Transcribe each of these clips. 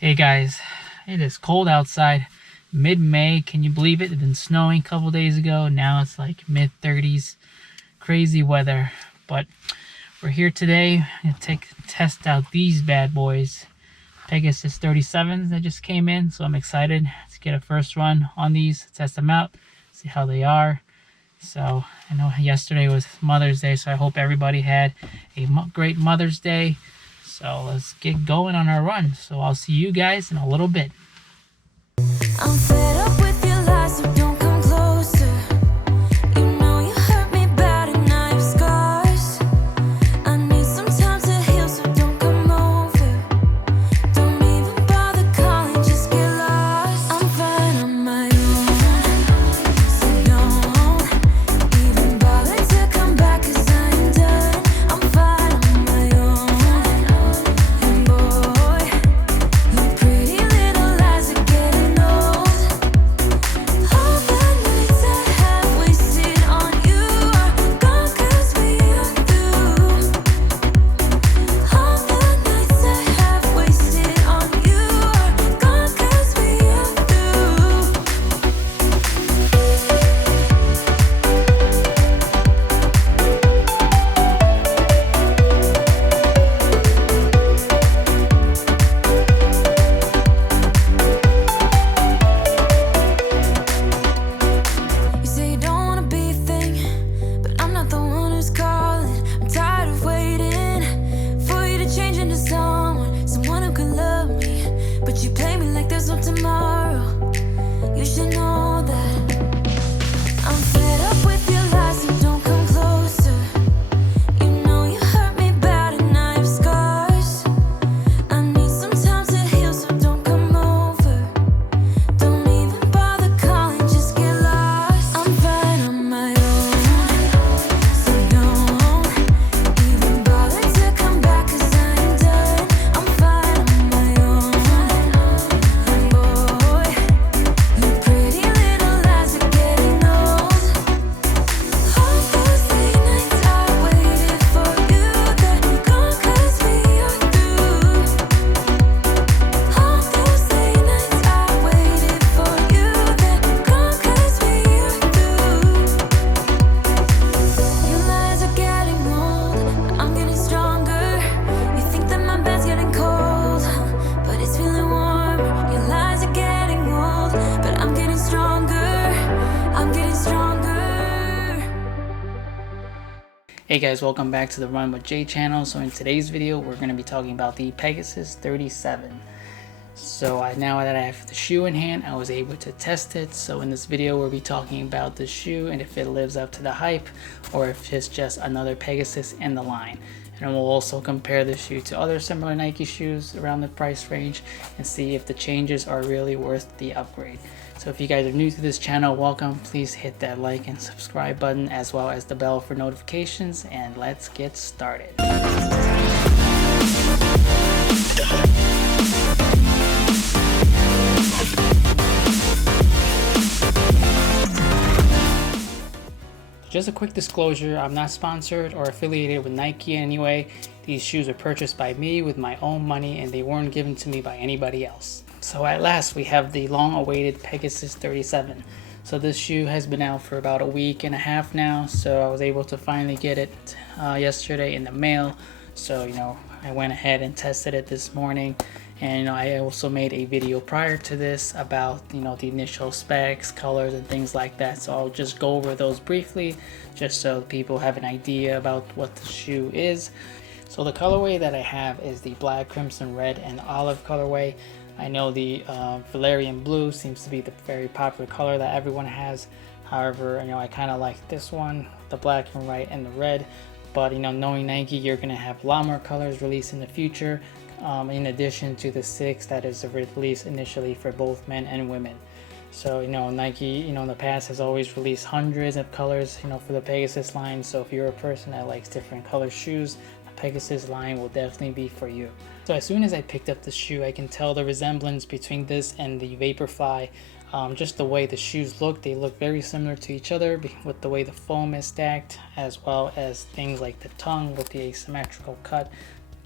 Hey guys, it is cold outside, mid-May. Can you believe it? It's been snowing a couple days ago. Now it's like mid-30s. Crazy weather. But we're here today to test out these bad boys. Pegasus 37s that just came in. So I'm excited to get a first run on these, test them out, see how they are. So I know yesterday was Mother's Day, so I hope everybody had a great Mother's Day. So let's get going on our run. So I'll see you guys in a little bit. I'm fed up with your lies, so don't come closer. You know you hurt me bad and I have scars. I need some time to heal, so don't come over. Don't even bother calling, just get lost. I'm fine on my own, so don't even bother to come back, 'cause I am done. I'm fine on my own, and boy, your pretty little lies are getting old. All the nights I have wasted on you are gone, 'cause we are through. All the nights I have wasted on you are gone, 'cause we are through. You say you don't wanna be a thing, but I'm not the one who's calling. I'm tired of waiting for you to change into someone who can love me. But you play me like there's no tomorrow. You should know that. I'm fed up with your lies, so don't come closer. You know you hurt me bad and I have scars. I need some time to heal, so don't come over. Don't even bother calling, just get lost. I'm fine on my own, so don't even bother to come back, 'cause I am done. I'm fine on my own, and boy, your pretty little lies are getting old. All those late nights I waited for you, they're gone, 'cause we are through. All those late nights I waited for you, they're gone, 'cause we are through. Your lies are getting old, but I'm getting stronger. You think that my bed's getting cold, but it's feeling warmer. Your lies are getting old, but I'm getting stronger. I'm getting stronger. Hey guys, welcome back to the Run with Jay channel. So in today's video, we're going to be talking about the Pegasus 37. So now that I have the shoe in hand, I was able to test it. So in this video, we'll be talking about the shoe and if it lives up to the hype or if it's just another Pegasus in the line. And we'll also compare the shoe to other similar Nike shoes around the price range and see if the changes are really worth the upgrade. So if you guys are new to this channel, welcome. Please hit that like and subscribe button as well as the bell for notifications, and let's get started. Just a quick disclosure, I'm not sponsored or affiliated with Nike in any way. These shoes were purchased by me with my own money and they weren't given to me by anybody else. So at last we have the long-awaited Pegasus 37. So this shoe has been out for about a week and a half now, so I was able to finally get it yesterday in the mail. So I went ahead and tested it this morning, and I also made a video prior to this about the initial specs, colors, and things like that. So I'll just go over those briefly just so people have an idea about what the shoe is. So the colorway that I have is the black, crimson, red, and olive colorway. I know the Valerian blue seems to be the very popular color that everyone has. However, I kind of like this one, the black and white and the red. But knowing Nike, you're gonna have a lot more colors released in the future, in addition to the 6 that is released initially for both men and women. So Nike in the past has always released hundreds of colors for the Pegasus line. So if you're a person that likes different color shoes, the Pegasus line will definitely be for you. So as soon as I picked up the shoe, I can tell the resemblance between this and the Vaporfly. Just the way the shoes look, they look very similar to each other with the way the foam is stacked, as well as things like the tongue with the asymmetrical cut.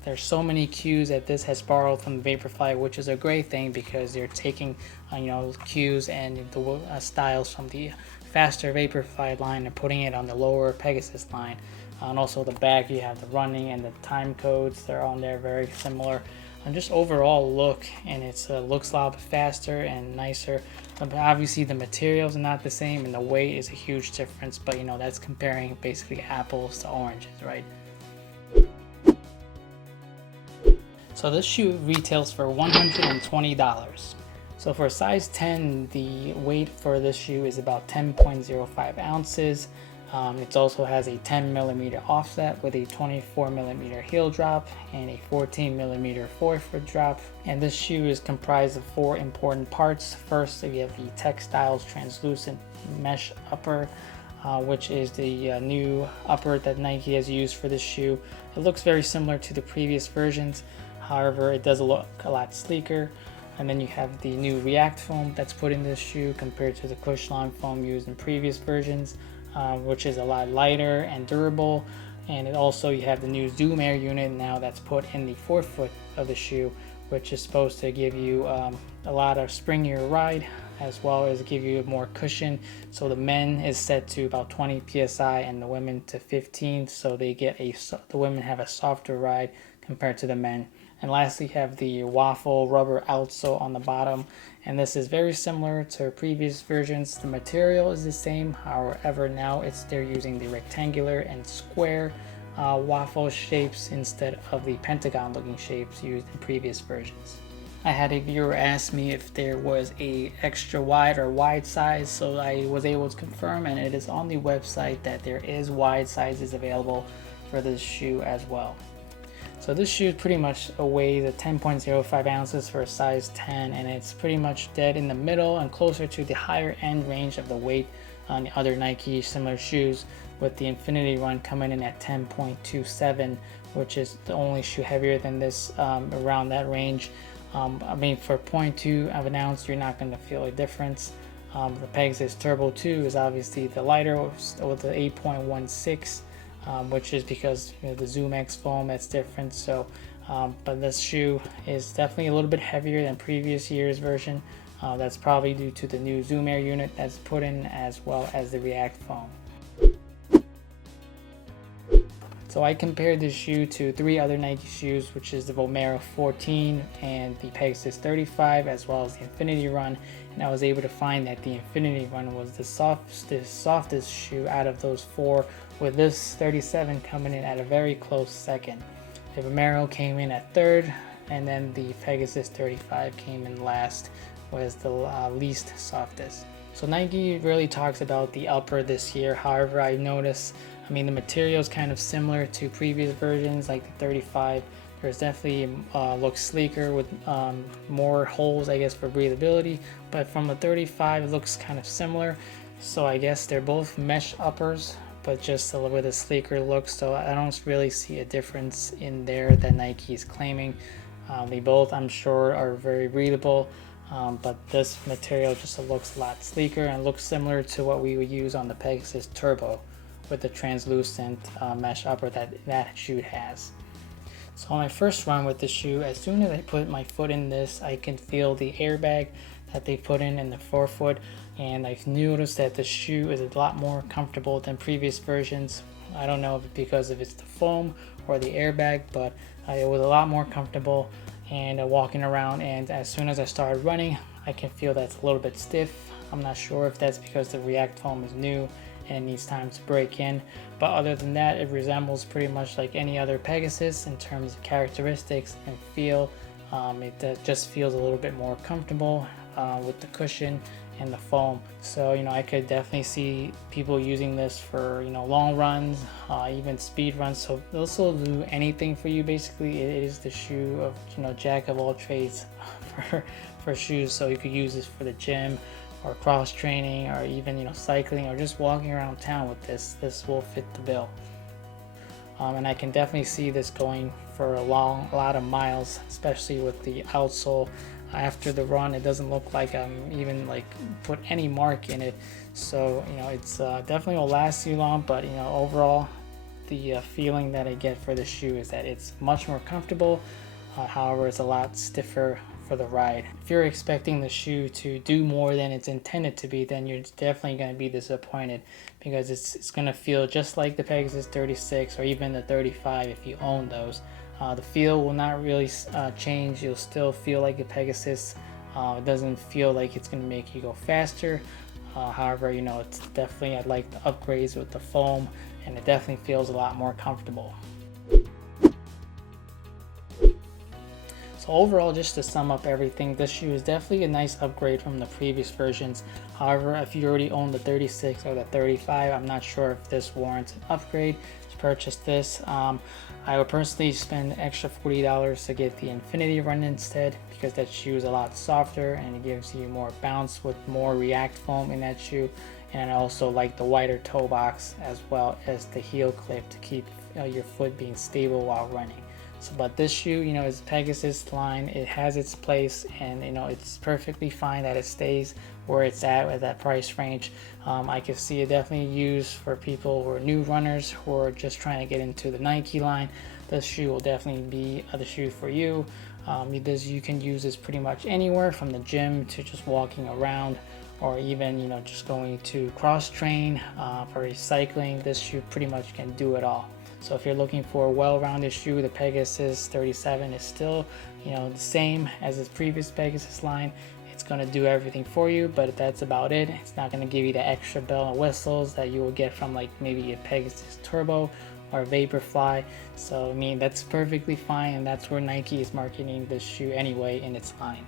there's so many cues that this has borrowed from the Vaporfly, which is a great thing because they're taking cues and the styles from the faster Vaporfly line and putting it on the lower Pegasus line. And also the back, you have the running and the time codes, they're on there very similar. And just overall look, and it looks a lot faster and nicer. But obviously the materials are not the same and the weight is a huge difference, but that's comparing basically apples to oranges, right? So this shoe retails for $120. So for a size 10, the weight for this shoe is about 10.05 ounces. It also has a 10mm offset with a 24mm heel drop and a 14mm forefoot drop. And this shoe is comprised of 4 important parts. First, you have the Textiles translucent mesh upper, which is the new upper that Nike has used for this shoe. It looks very similar to the previous versions, however it does look a lot sleeker. And then you have the new React foam that's put in this shoe compared to the Cushlon foam used in previous versions, which is a lot lighter and durable. And it also, you have the new Zoom Air unit now that's put in the forefoot of the shoe, which is supposed to give you a lot of springier ride, as well as give you more cushion. So the men is set to about 20 psi and the women to 15, so the women have a softer ride compared to the men. And lastly, you have the waffle rubber outsole on the bottom, and this is very similar to previous versions. The material is the same, however now they're using the rectangular and square waffle shapes instead of the pentagon looking shapes used in previous versions. I had a viewer ask me if there was a extra wide or wide size, so I was able to confirm, and it is on the website that there is wide sizes available for this shoe as well. So this shoe pretty much weighs at 10.05 ounces for a size 10, and it's pretty much dead in the middle and closer to the higher end range of the weight on the other Nike similar shoes, with the Infinity Run coming in at 10.27, which is the only shoe heavier than this around that range. I mean, for 0.2 of an ounce, you're not going to feel a difference. The Pegasus Turbo 2 is obviously the lighter with the 8.16. Which is because the Zoom X foam, that's different. So but this shoe is definitely a little bit heavier than previous year's version. That's probably due to the new Zoom Air unit that's put in, as well as the React foam. So I compared this shoe to 3 other Nike shoes, which is the Vomero 14 and the Pegasus 35, as well as the Infinity Run, and I was able to find that the Infinity Run was the softest shoe out of those 4, with this 37 coming in at a very close second. The Vomero came in at 3rd, and then the Pegasus 35 came in last, was the least softest. So Nike really talks about the upper this year. However, I noticed, the material is kind of similar to previous versions, like the 35. There's definitely looks sleeker with more holes, I guess, for breathability. But from the 35, it looks kind of similar. So I guess they're both mesh uppers, but just with a sleeker look. So I don't really see a difference in there that Nike is claiming. They both, I'm sure, are very breathable. But this material just looks a lot sleeker and looks similar to what we would use on the Pegasus Turbo, with the translucent mesh upper that shoe has. So on my first run with the shoe, as soon as I put my foot in this, I can feel the airbag that they put in the forefoot, and I've noticed that the shoe is a lot more comfortable than previous versions. I don't know if it's because of it's the foam or the airbag, but it was a lot more comfortable and walking around, and as soon as I started running, I can feel that's a little bit stiff. I'm not sure if that's because the React foam is new and it needs time to break in, but other than that, it resembles pretty much like any other Pegasus in terms of characteristics and feel. It just feels a little bit more comfortable with the cushion and the foam. So I could definitely see people using this for long runs, even speed runs. So this will do anything for you. Basically, it is the shoe of jack of all trades for shoes. So you could use this for the gym, or cross training, or even cycling, or just walking around town with this. This will fit the bill. And I can definitely see this going for a lot of miles, especially with the outsole. After the run, it doesn't look like I'm even put any mark in it. So it's definitely will last you long, but overall the feeling that I get for the shoe is that it's much more comfortable. However, it's a lot stiffer for the ride. If you're expecting the shoe to do more than it's intended to be, then you're definitely going to be disappointed, because it's going to feel just like the Pegasus 36 or even the 35 if you own those. The feel will not really change. You'll still feel like a Pegasus. It doesn't feel like it's going to make you go faster. However, you know, it's definitely, I like the upgrades with the foam, and it definitely feels a lot more comfortable. So overall, just to sum up everything, this shoe is definitely a nice upgrade from the previous versions. However, if you already own the 36 or the 35, I'm not sure if this warrants an upgrade to purchase this. I would personally spend an extra $40 to get the Infinity Run instead, because that shoe is a lot softer and it gives you more bounce with more React foam in that shoe. And I also like the wider toe box as well as the heel clip to keep your foot being stable while running. So, but this shoe, you know, is Pegasus line. It has its place, and you know, it's perfectly fine that it stays where it's at that price range. I can see it definitely used for people who are new runners who are just trying to get into the Nike line. This shoe will definitely be the shoe for you. You can use this pretty much anywhere, from the gym to just walking around, or even, you know, just going to cross train for cycling. This shoe pretty much can do it all. So if you're looking for a well-rounded shoe, the Pegasus 37 is still, you know, the same as its previous Pegasus line. It's going to do everything for you, but that's about it. It's not going to give you the extra bell and whistles that you will get from like maybe a Pegasus Turbo or Vaporfly. So I mean, that's perfectly fine, and that's where Nike is marketing this shoe anyway in its line.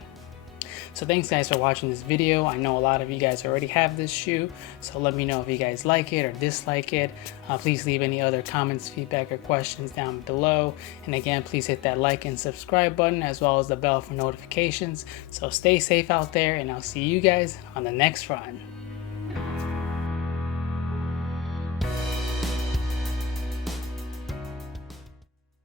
So thanks guys for watching this video. I know a lot of you guys already have this shoe, so let me know if you guys like it or dislike it. Please leave any other comments, feedback, or questions down below. And again, please hit that like and subscribe button, as well as the bell for notifications. So stay safe out there, and I'll see you guys on the next run.